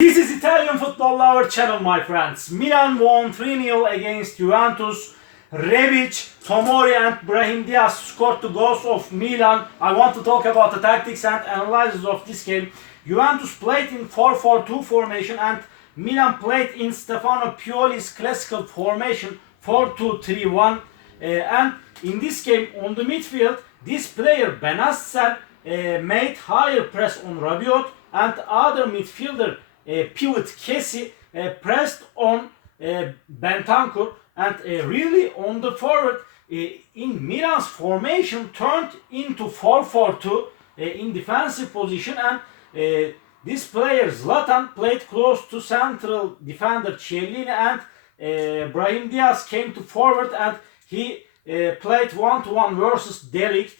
This is Italian Football Lover channel, my friends. Milan won 3-0 against Juventus. Rebic, Tomori and Brahim Diaz scored the goals of Milan. I want to talk about the tactics and analysis of this game. Juventus played in 4-4-2 formation and Milan played in Stefano Pioli's classical formation 4-2-3-1. And in this game on the midfield, this player Benacer made higher press on Rabiot, and other midfielder pivot Kessie pressed on Bentancur, and really on the forward in Milan's formation turned into 4-4-2 in defensive position, and this player Zlatan played close to central defender Chiellini, and Brahim Diaz came to forward and he played one-to-one versus De Ligt.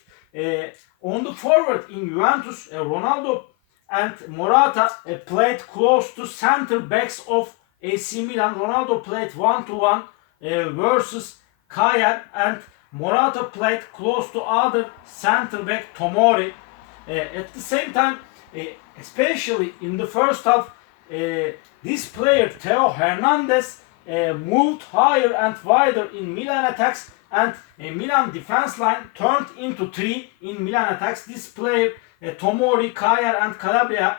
On the forward in Juventus, Ronaldo and Morata played close to center backs of AC Milan. Ronaldo played one-to-one versus Kaya, and Morata played close to other center back Tomori. At the same time, especially in the first half, this player Theo Hernandez moved higher and wider in Milan attacks, and Milan defense line turned into 3 in Milan attacks. This player Tomori, Kaya and Calabria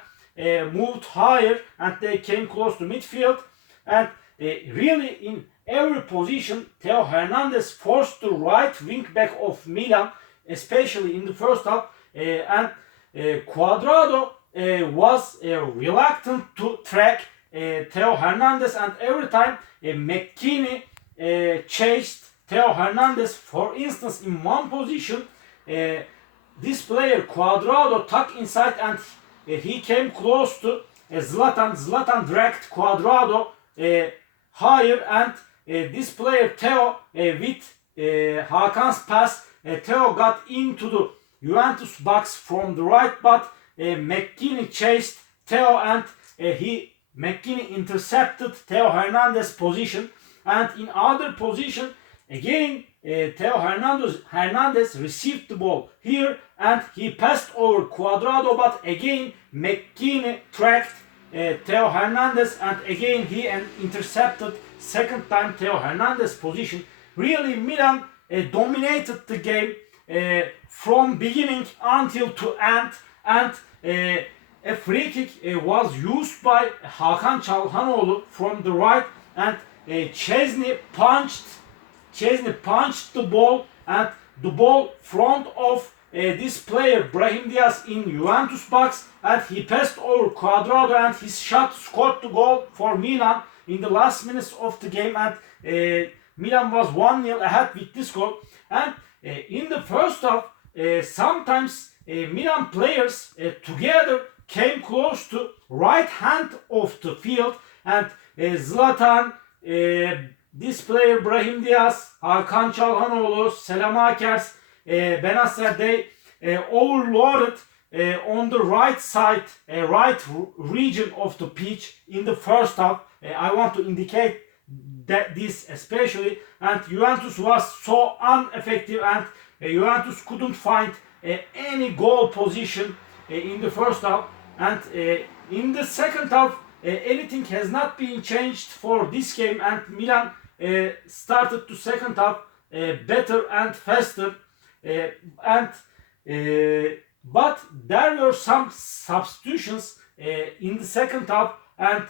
moved higher and they came close to midfield, and really in every position Theo Hernandez forced the right wing back of Milan, especially in the first half, and Cuadrado was reluctant to track Theo Hernandez, and every time McKennie chased Theo Hernandez. For instance, in one position this player Cuadrado tucked inside and he came close to Zlatan. Zlatan dragged Cuadrado higher, and this player Theo with Hakan's pass, Theo got into the Juventus box from the right, but McKennie chased Theo and McKennie intercepted Theo Hernandez's position, and in other position again Theo Hernandez received the ball here and he passed over Cuadrado, but again McKennie tracked Theo Hernandez and again he intercepted second time Theo Hernandez's position. Really Milan dominated the game from beginning until to end, and a free kick was used by Hakan Çalhanoğlu from the right, and Chesney punched the ball, and the ball front of this player Brahim Diaz in Juventus box, and he passed over Cuadrado and his shot scored the goal for Milan in the last minutes of the game, and Milan was 1-0 ahead with this goal. And in the first half sometimes Milan players together came close to right hand of the field, and Zlatan, this player Brahim Diaz, Hakan Çalhanoğlu, Selemakers, Benacer, they overloaded on the right side, right region of the pitch in the first half. I want to indicate that this especially, and Juventus was so ineffective, and Juventus couldn't find any goal position in the first half, and in the second half anything has not been changed for this game, and Milan started the second half better and faster, but there were some substitutions in the second half, and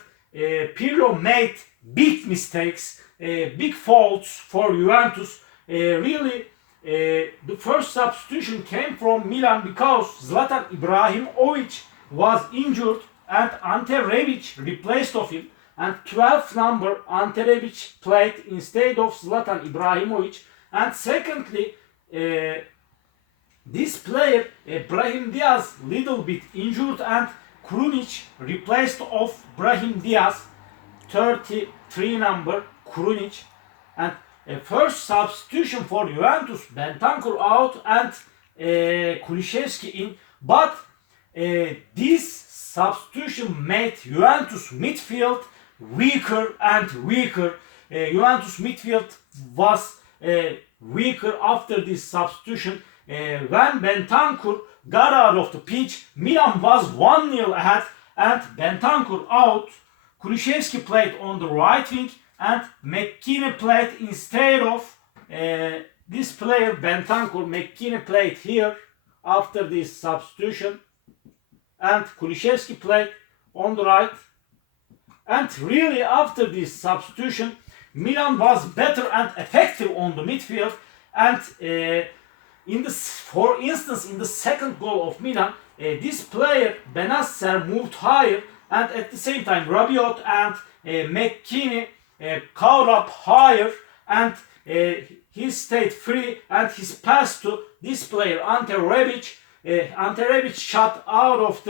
Pirlo made big mistakes, big faults for Juventus. Really the first substitution came from Milan because Zlatan Ibrahimovic was injured and Ante Rebic replaced of him, and 12th number Ante Rebic played instead of Zlatan Ibrahimovic. And secondly, this player Brahim Diaz little bit injured, and Krunic replaced of Brahim Diaz, 33 number Krunic. And first substitution for Juventus, Bentancur out and Kulusevski in, but this substitution made Juventus midfield weaker and weaker. Juventus midfield was weaker after this substitution. When Bentancur got out of the pitch, Milan was 1-0 ahead, and Bentancur out. Kulusevski played on the right wing and McKennie played instead of this player Bentancur. McKennie played here after this substitution and Kulusevski played on the right. And really after this substitution Milan was better and effective on the midfield, and for instance in the second goal of Milan this player Bennacer moved higher, and at the same time Rabiot and McKennie caught up higher, and he stayed free, and his pass to this player Ante Rebic. Ante Rebic shot out of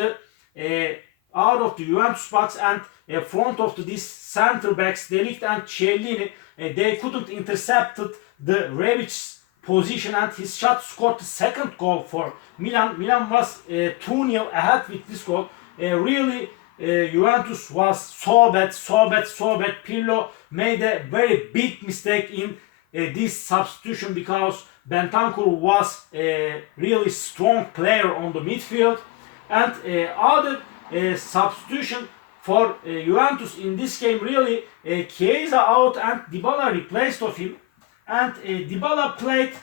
the Juventus box, and front of this center backs De Ligt and Chiellini, they couldn't intercept the Rebic's position, and his shot scored the second goal for Milan. Milan was 2-0 ahead with this goal. Really Juventus was so bad. Pirlo made a very big mistake in this substitution, because Bentancur was a really strong player on the midfield. And other substitution for Juventus in this game, really Chiesa out and Dybala replaced of him, and Dybala played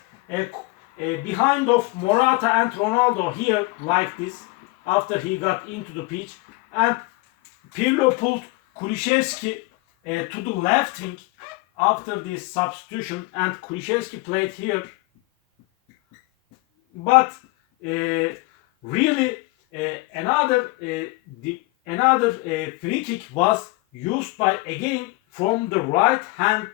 behind of Morata and Ronaldo here like this after he got into the pitch, and Pirlo pulled Kulusevski to the left wing after this substitution, and Kulusevski played here. But really another free kick was used by again from the right hand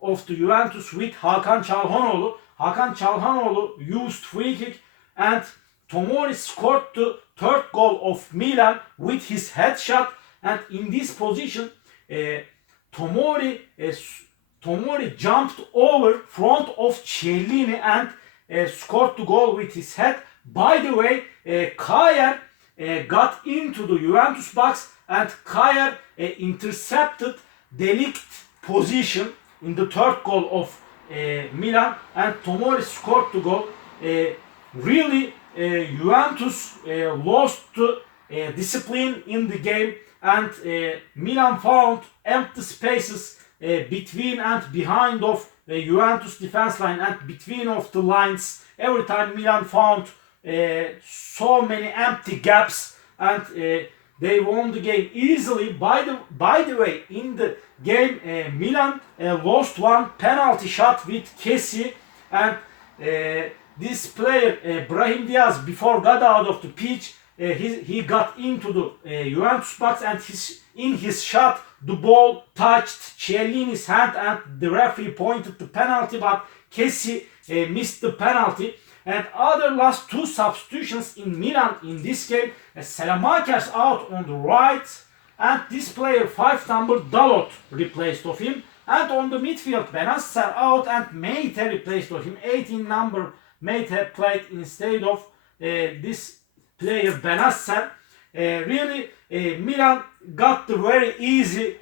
of the Juventus with Hakan Çalhanoğlu. Hakan Çalhanoğlu used free kick, and Tomori scored the third goal of Milan with his headshot. And in this position Tomori jumped over front of Chiellini and scored the goal with his head. By the way, Kjaer got into the Juventus box, and Kjaer intercepted De Ligt position in the third goal of Milan, and Tomori scored the goal. Really Juventus lost the discipline in the game, and Milan found empty spaces between and behind of Juventus defense line and between of the lines. Every time Milan found so many empty gaps, and they won the game easily. By the way, in the game Milan lost one penalty shot with Kessie, and this player Brahim Diaz, before got out of the pitch, he got into the Juventus box, and in his shot the ball touched Chiellini's hand, and the referee pointed the penalty, but Kessie missed the penalty. And other last two substitutions in Milan in this game, Salamakers out on the right, and this player 5 number Dalot replaced of him, and on the midfield Bennacer out and Meite replaced of him. 18 number Meite played instead of this player Bennacer. Really Milan got the very easy,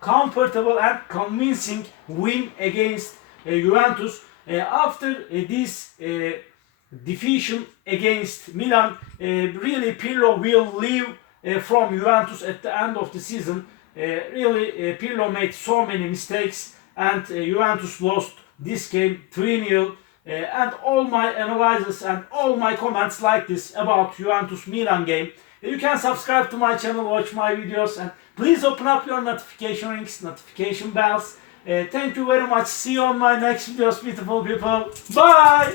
comfortable and convincing win against Juventus. After this defeat against Milan, really Pirlo will leave from Juventus at the end of the season. Really Pirlo made so many mistakes, and Juventus lost this game 3-0. And all my analysis and all my comments like this about Juventus Milan game, you can subscribe to my channel, watch my videos, and please open up your notification rings, notification bells. Thank you very much. See you on my next videos, beautiful people. Bye!